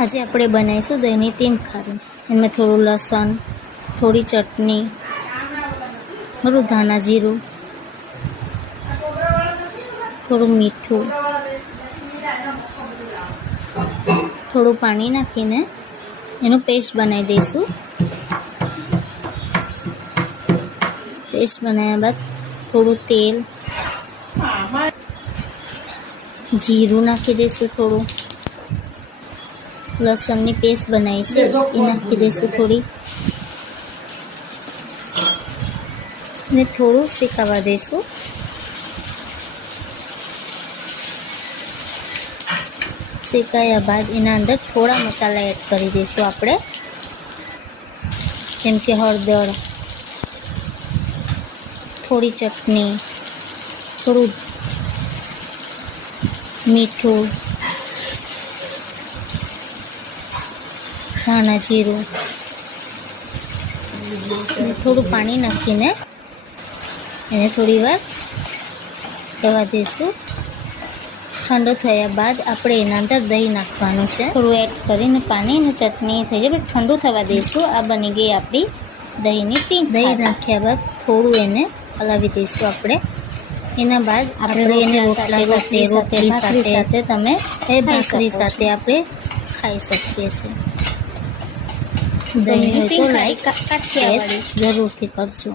આજે આપણે બનાવીશું દહીંની તીન ખારી એમાં થોડું લસણ, થોડી ચટણી, થોડું ધાણા જીરું, થોડું મીઠું, થોડું પાણી નાખીને એનું પેસ્ટ બનાવી દઈશું. પેસ્ટ બનાવ્યા બાદ થોડું તેલ, જીરું નાખી દઈશું થોડું. લસણની પેસ્ટ બનાવી છે. એ નાખી દઈશું થોડી. ને થોડું શેકાવા દઈશું શેકાયા બાદ એના અંદર થોડા મસાલા એડ કરી દઈશું આપણે. જેમ કે હળદર થોડી ચટણી થોડું મીઠું ધાણા જીરું. થોડું પાણી નાખીને એને થોડી વાર થવા દઈશું ઠંડો થયા બાદ આપણે એના અંદર દહીં નાખવાનું છે. થોડું એડ કરીને પાણી અને ચટણી થઈ જાય ઠંડુ થવા દઈશું આ બની ગઈ આપણી દહીંની ટી દહીં નાખ્યા બાદ થોડું એને હલાવી દઈશું આપણે. એના બાદ આપણે એને રોટલા સાથે રોટલી સાથે સાથે તમે એ ભાખરી સાથે આપણે ખાઈ શકીએ છીએ. હોય તો લાઈક શેર જરૂરથી કરજો